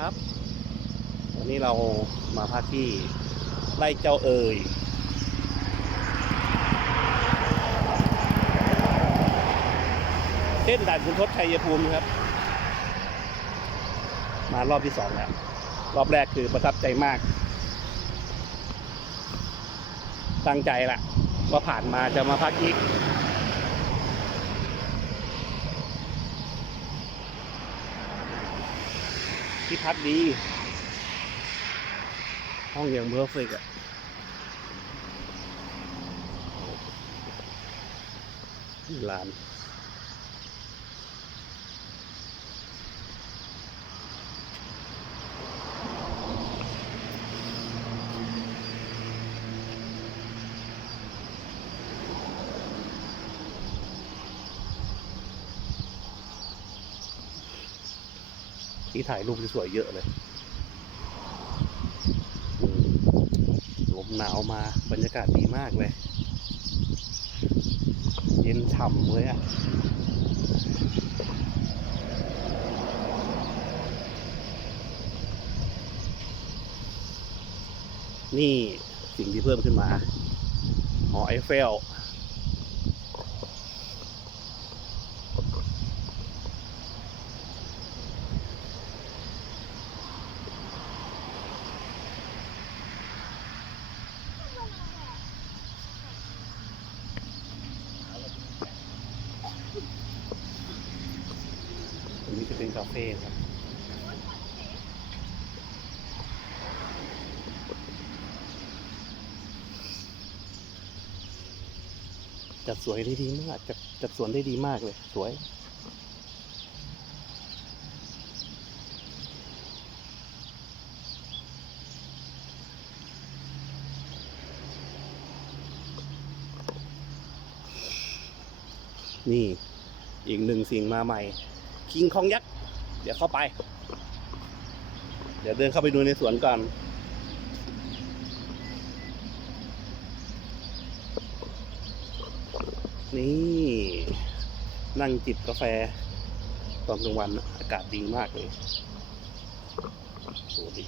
ครับ วันนี้เรามาพักที่ไร่เจ้าเอ่ยเส้นด่านคุณทศชัยภูมิครับ มารอบที่สองแล้ว รอบแรกคือประทับใจมาก ตั้งใจละว่าผ่านมาจะมาพักอีก ที่พักดี ห้องอย่างเพอร์เฟกอะลาน ที่ถ่ายรูปสวยๆเยอะเลยลมหนาวมาบรรยากาศดีมากเลย เย็นฉ่ำเลยอะนี่สิ่งที่เพิ่มขึ้นมาหอไอเฟล ตรงนี้จะเป็นคาเฟ่ครับจัดสวยได้ดีมากจัดจัดสวนได้ดีมากเลย สวย นี่ อีกหนึ่งสิ่งมาใหม่ คิงคองยักษ์ เดี๋ยวเข้าไป เดี๋ยวเดินเข้าไปดูในสวนก่อน นี่ นั่งจิบกาแฟ ตอนกลางวันอากาศดีมากเลยโหดี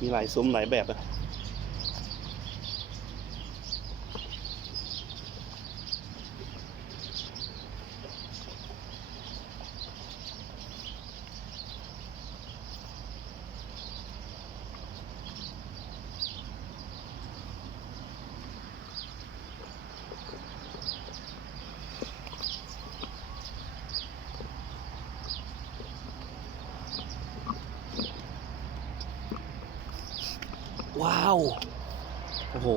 มีหลายซุ้มหลายแบบอะว้าวโอ้โห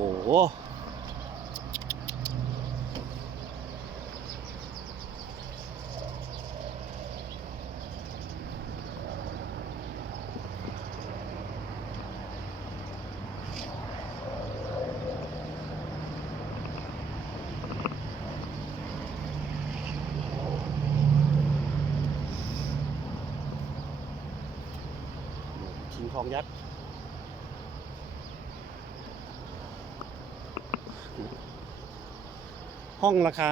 ชิงทองยัก ห้องราคา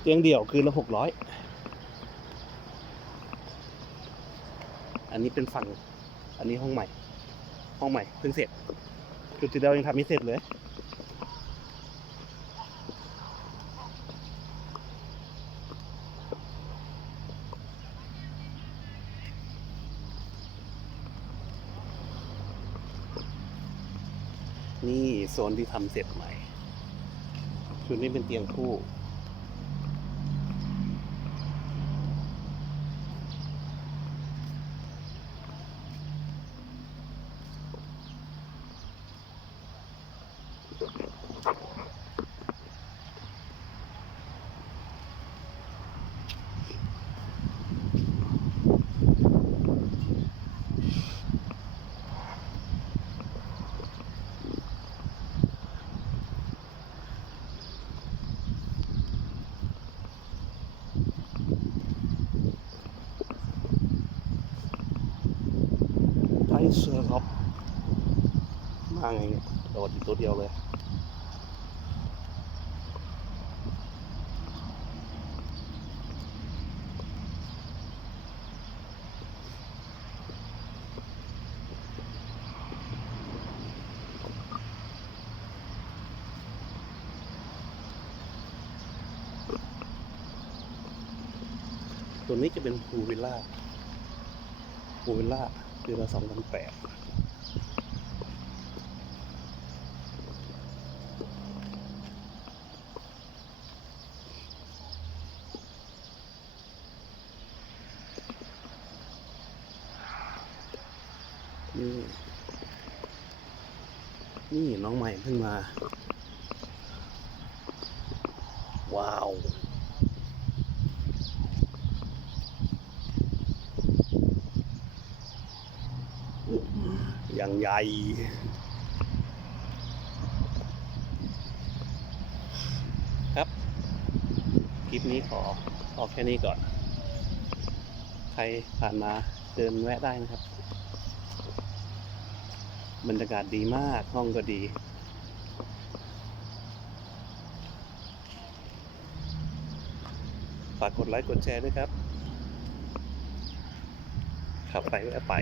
เตียงเดี่ยวคืนละหกร้อยอันนี้เป็นฝั่ง อันนี้ห้องใหม่ ห้องใหม่เพิ่งเสร็จ จุดที่เรายังทำไม่เสร็จเลย นี่โซนที่ทำเสร็จใหม่ ชุดนี้เป็นเตียงคู่ เสือครับมาไงเนี่ยโดดอยู่ตัวเดียวเลยตัวนี้จะเป็นพูวิลล่าพูวิลล่า เดือละสองพันแปดนี่นี่น้องใหม่เพิ่งมา ว้าว อย่างใหญ่ ครับ คลิปนี้ขอออกแค่นี้ก่อน ใครผ่านมาเดินแวะได้นะครับ บรรยากาศดีมากห้องก็ดีฝากกดไลค์กดแชร์ด้วยครับ ขับไปแวะไป